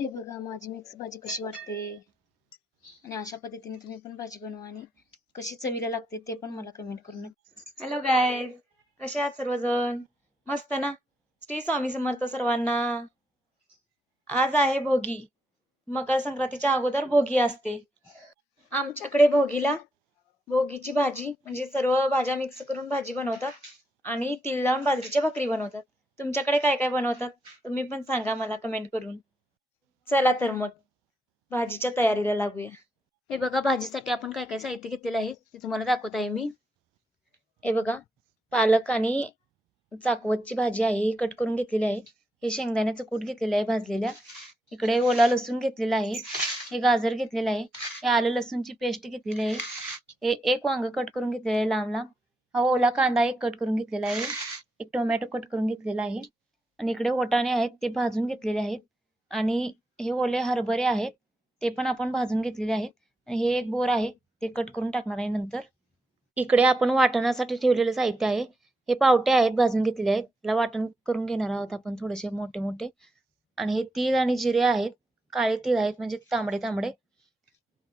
हे बघा माझी मिक्स भाजी कशी वाटते? आणि अशा पद्धतीने तुम्ही पण भाजी बनवा आणि कशी चवीला लागते ते पण मला कमेंट करून हॅलो गायज कसे आहात सर्वजण? मस्त ना? श्री स्वामी समर्थ सर्वांना. आज आहे भोगी. मकर संक्रांतीच्या अगोदर भोगी असते. आमच्याकडे भोगीला भोगीची भाजी म्हणजे सर्व भाज्या मिक्स करून भाजी बनवतात आणि तिळ लावून बाजरीच्या भाकरी बनवतात. तुमच्याकडे काय काय बनवतात? तुम्ही पण सांगा मला कमेंट करून. चला तर मग भाजीच्या तयारीला लागूया. हे बघा भाजीसाठी आपण काय काय साहित्य घेतलेलं आहे ते तुम्हाला दाखवत आहे मी. हे बघा पालक आणि चाकवतची भाजी आहे ही कट करून घेतलेली आहे. हे शेंगदाण्याचं कूट घेतलेलं आहे भाजलेल्या. इकडे ओला लसूण घेतलेला आहे हे गाजर घेतलेलं आहे हे आलं लसूणची पेस्ट घेतलेली आहे. हे एक वांग कट करून घेतलेलं आहे लांब लांब. हा ओला कांदा एक कट करून घेतलेला आहे एक टोमॅटो कट करून घेतलेला आहे. आणि इकडे वटाणे आहेत ते भाजून घेतलेले आहेत. आणि हे ओले हरभरे आहेत ते पण आपण भाजून घेतलेले आहेत. आणि हे एक बोर आहे ते कट करून टाकणार आहे नंतर. इकडे आपण वाटणासाठी ठेवलेलं साहित्य आहे. हे पावटे आहेत भाजून घेतलेले आहेत. त्याला वाटण करून घेणार आहोत आपण थोडेसे मोठे मोठे. आणि हे तीळ आणि जिरे आहेत काळे तीळ आहेत म्हणजे तांबडे तांबडे.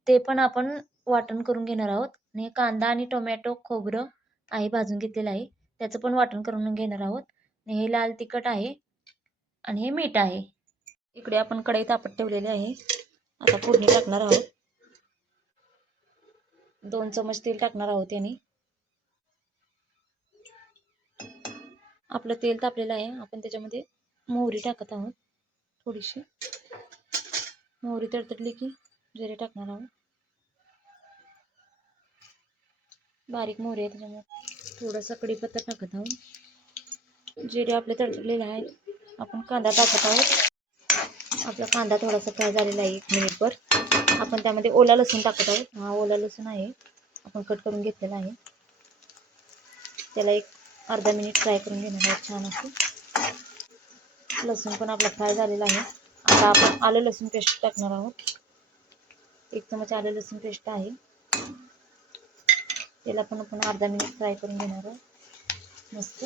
ते पण आपण वाटण करून घेणार आहोत. आणि हे कांदा आणि टोमॅटो खोबरं आहे भाजून घेतलेलं आहे. त्याचं पण वाटण करून घेणार आहोत. आणि हे लाल तिखट आहे. आणि हे मीठ आहे. इकडे आपण कढई तापत ठेवलेली आहे. आता फोडणी टाकणार आहोत. दोन चमच तेल टाकणार आहोत याने. आपलं तेल तापलेलं आहे. आपण त्याच्यामध्ये मोहरी टाकत आहोत. थोडीशी. मोहरी तडतडली की जिरे टाकणार आहोत. बारीक मोहरी आहे त्याच्यामुळे थोडंसं कडीपत्ता टाकत आहोत. जिरे आपले तडतडलेले आहेत. आपण कांदा टाकत आहोत. आपला कांदा थोडासा फ्राय झालेला आहे एक मिनिटभर. आपण त्यामध्ये ओला लसूण टाकत आहोत. हा ओला लसूण आहे. आपण कट करून घेतलेला आहे. त्याला एक अर्धा मिनिट फ्राय करून घेणार आहोत छान असं. लसूण पण आपला फ्राय झालेला आहे. आता आपण आलं लसूण पेस्ट टाकणार आहोत. एक चमच आलं लसूण पेस्ट आहे. त्याला पण आपण अर्धा मिनिट फ्राय करून घेणार आहोत. मस्त.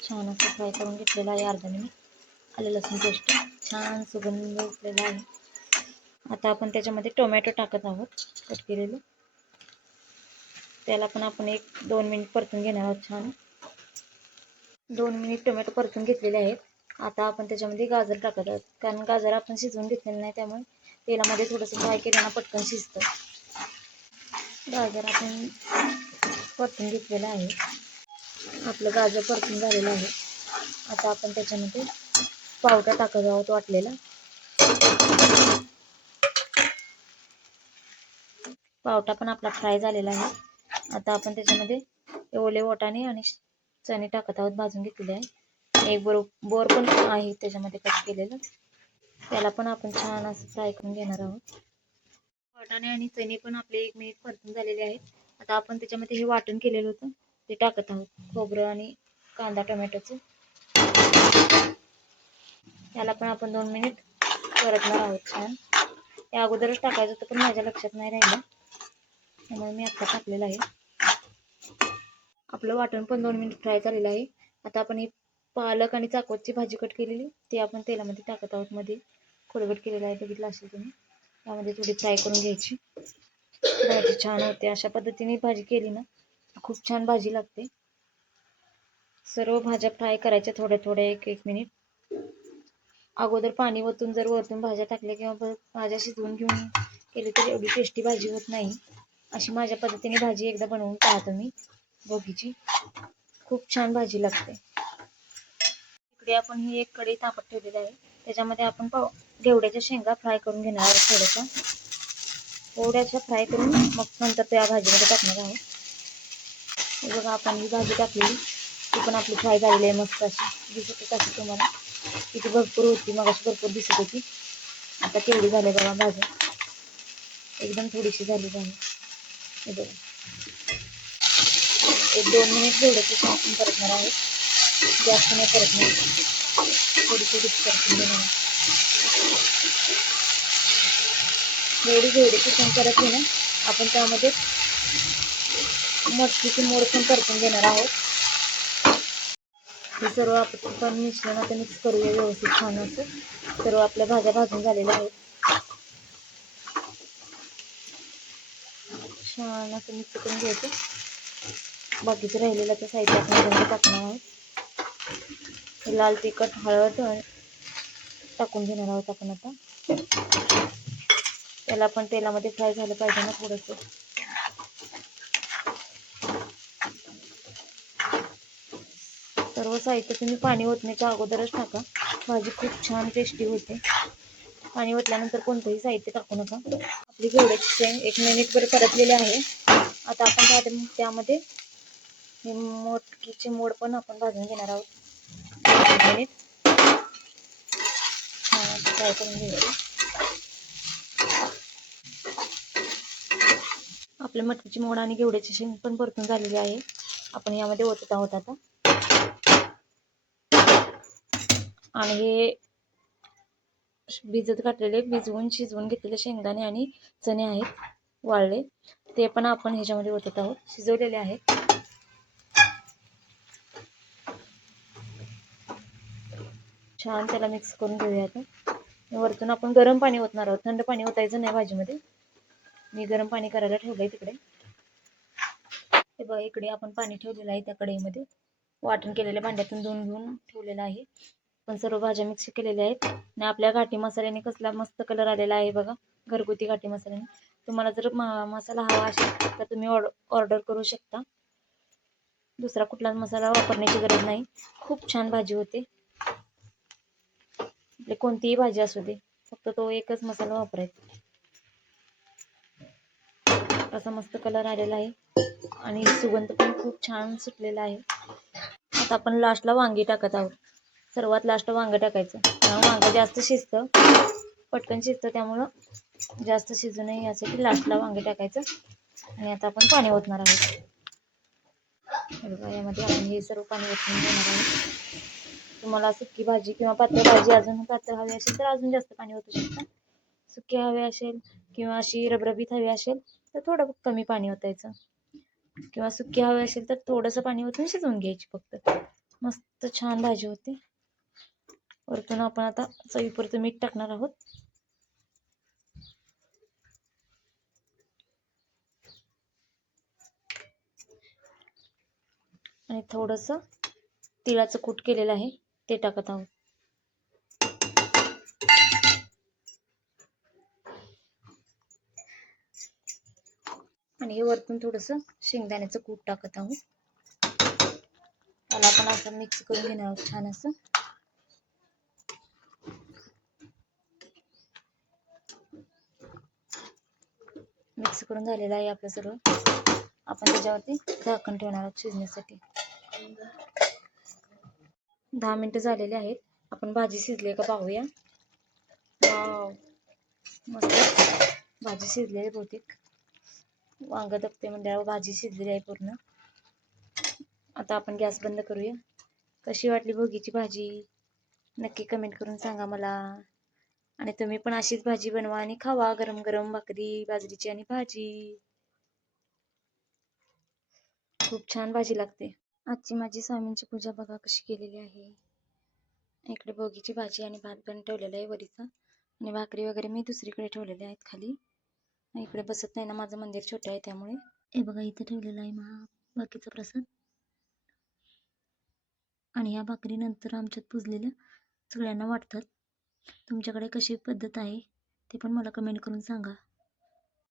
छान असं फ्राय करून घेतलेलं आहे अर्धा मिनिट. आलं लसूण पेस्ट. छान सुगंध उठलेला आहे. आता आपण त्याच्यामध्ये टोमॅटो टाकत आहोत कट केलेले. त्याला पण आपण एक दोन मिनिट परतून घेणार आहोत छान. दोन मिनिट टोमॅटो परतून घेतलेले आहेत. आता आपण त्याच्यामध्ये गाजर टाकत आहोत. कारण गाजर आपण शिजवून घेतलेलं नाही त्यामुळे तेलामध्ये थोडंसं फ्राय केल्यानं पटकन शिजतं. गाजर आपण परतून घेतलेलं आहे. आपलं गाजर परतून झालेलं आहे. आता आपण त्याच्यामध्ये पावडर टाकत आहोत वाटलेला. पावटा पण आपला फ्राय झालेला आहे. आता आपण त्याच्यामध्ये ओले वाटाणे आणि चणे टाकत आहोत भाजून घेतलेले आहे. एक बोर बोर पण आहे त्याच्यामध्ये कट केलेलं. त्याला पण आपण छान असं फ्राय करून घेणार आहोत. वाटाणे आणि चणे पण आपले एक मिनिट परतून झालेले आहेत. आता आपण त्याच्यामध्ये हे वाटण केलेलं होतं ते टाकत आहोत. खोबरं आणि कांदा टोमॅटोचं. त्याला पण आपण दोन मिनिट परतणार आहोत छान. या अगोदरच टाकायचं होतं पण माझ्या लक्षात नाही राहिलं. त्यामुळे मी आत्ता टाकलेलं आहे. आपलं वाटण पण दोन मिनिट फ्राय झालेलं आहे. आता आपण ही पालक आणि चाकवतची भाजी कट केलेली ते आपण तेलामध्ये टाकत आहोत मध्ये. खोडगट केलेलं आहे बघितलं असेल तुम्ही. त्यामध्ये थोडी फ्राय करून घ्यायची. भाजी छान होते अशा पद्धतीने भाजी केली ना खूप छान भाजी लागते. सर्व भाज्या फ्राय करायच्या थोड्या थोड्या एक एक मिनिट. अगोदर पाणी ओतून जर वरतून भाज्या टाकल्या किंवा भाज्या शिजवून घेऊन केली तर एवढी टेस्टी भाजी होत नाही. अशी माझ्या पद्धतीने भाजी एकदा बनवून पाहतो मी. बोगीची खूप छान भाजी लागते. इकडे आपण ही एक कढई तापत ठेवलेली आहे. त्याच्यामध्ये आपण पाव घेवड्याच्या शेंगा फ्राय करून घेणार आहोत थोड्याशा थोड्याशा फ्राय करून मग नंतर त्या भाजीमध्ये टाकणार आहोत. बघा आपण ही भाजी टाकलेली ती पण आपली फ्राय झालेली आहे मस्त अशी. दिसत अशी तुम्हाला. किती भरपूर होती मग अशी भरपूर दिसत होती. आता केवढी झाली बघा भाजी एकदम थोडीशी झाली भाजी हे बघा. एक दोन मिनिट घेवड्याची आपण परतणार आहोत जास्त नाही परतणार थोडी थोडी परतून घेणार एवढी जेवढी पण परतली ना आपण त्यामध्ये मटकीची मोड पण परतून घेणार आहोत. हे सर्व आपण मिश्रण आता मिक्स करूया व्यवस्थित छान असं. सर्व आपल्या भाज्या भाजून झालेल्या आहेत. छान असं मिक्स करून घ्यायचं. बाकीचं राहिलेलं तर साहित्य आपण टाकणार आहोत. लाल तिखट हळद टाकून घेणार आहोत आपण आता. त्याला पण तेलामध्ये फ्राय झालं पाहिजे ना थोडंसं. सर्व साहित्य तुम्ही पाणी ओतण्याच्या अगोदरच टाका. भाजी खूप छान टेस्टी होते. पाणी ओतल्यानंतर कोणतंही साहित्य टाकू नका. आपली घेवड्याची शेंग एक मिनिटभर परतलेली आहे. आता आपण त्या त्यामध्ये मोटकीचे मोड पण आपण भाजून घेणार आहोत. एक मिनिट छान फ्राय करून घ्यायचं. आपले मटकीची मोड आणि घेवड्याची शेंग पण परतून झालेली आहे. आपण यामध्ये ओतत आहोत आता. आणि हे भिजत घातलेले भिजवून शिजवून घेतलेले शेंगदाणे आणि चणे आहेत वाळले. ते पण आपण ह्याच्यामध्ये ओतत आहोत. शिजवलेले आहेत. छान त्याला मिक्स करून घेऊया आता वरतून आपण गरम पाणी ओतणार आहोत. थंड पाणी ओतायचं नाही भाजीमध्ये. मी गरम पाणी करायला ठेवलंय तिकडे. हे बघा इकडे आपण पाणी ठेवलेलं आहे त्या कढईमध्ये. वाटण केलेल्या भांड्यातून धुवून घेऊन ठेवलेलं आहे. पण सर्व भाज्या मिक्स केलेल्या आहेत. आणि आपल्या घाटी मसाल्याने कसला मस्त कलर आलेला आहे बघा. घरगुती घाटी मसाल्याने. तुम्हाला जर मसाला हवा असेल तर तुम्ही ऑर्डर ऑर्डर करू शकता. दुसरा कुठला मसाला वापरण्याची गरज नाही. खूप छान भाजी होते. आपली कोणतीही भाजी असू दे. फक्त तो एकच मसाला वापरायचा. असा मस्त कलर आलेला आहे. आणि सुगंध पण खूप छान सुटलेला आहे. आता आपण लास्टला वांगी टाकत आहोत. सर्वात लास्ट वांगं टाकायचं. वांगं जास्त शिजतं. पटकन शिजतं त्यामुळं जास्त शिजू नये यासाठी लास्टला वांगे टाकायचं. आणि आता आपण पाणी ओतणार आहोत. बघा यामध्ये आपण हे सर्व पाणी ओतून घेणार आहोत. तुम्हाला सुकी भाजी किंवा पातळ भाजी अजून पातळ हवी असेल तर अजून जास्त पाणी ओतू शकता. सुकी हवे असेल किंवा अशी रबरबीत हवी असेल तर थोडं कमी पाणी ओतायचं. किंवा सुकी हवी असेल तर थोडंसं पाणी ओतून शिजवून घ्यायची फक्त. मस्त छान भाजी होते. वरतून आपण आता चवीपुरतं मीठ टाकणार आहोत. आणि थोडंसं तिळाचं कूट केलेलं आहे ते टाकत आहोत. आणि हे वरतून थोडंसं शेंगदाण्याचं कूट टाकत आहोत. त्याला आपण असं मिक्स करून घेणार आहोत छान असं. मिक्स करून झालेलं आहे आपलं सर्व आपण त्याच्यावरती झाकण ठेवणार आहोत शिजण्यासाठी. दहा मिनटं झालेले आहेत. आपण भाजी शिजली का पाहूया? मस्त. भाजी शिजली आहे बहुतेक. वांगं दबते म्हणजे भाजी शिजलेली आहे पूर्ण. आता आपण गॅस बंद करूया. कशी वाटली भोगीची भाजी? नक्की कमेंट करून सांगा मला. आणि तुम्ही पण अशीच भाजी बनवा आणि खावा गरम गरम भाकरी बाजरीची आणि भाजी. खूप छान भाजी लागते. आजची माझी स्वामींची पूजा बघा कशी केलेली आहे. इकडे बोगीची भाजी आणि भात पण ठेवलेला आहे वरीचा. आणि भाकरी वगैरे मी दुसरीकडे ठेवलेल्या आहेत खाली. इकडे बसत नाही ना माझं मंदिर छोटं आहे त्यामुळे. हे बघा इथं ठेवलेलं आहे महा बाकीचा प्रसाद. आणि ह्या भाकरी नंतर आमच्यात पुजलेल्या सगळ्यांना वाटतात. तुमच्याकडे कशी पद्धत आहे ते पण मला कमेंट करून सांगा.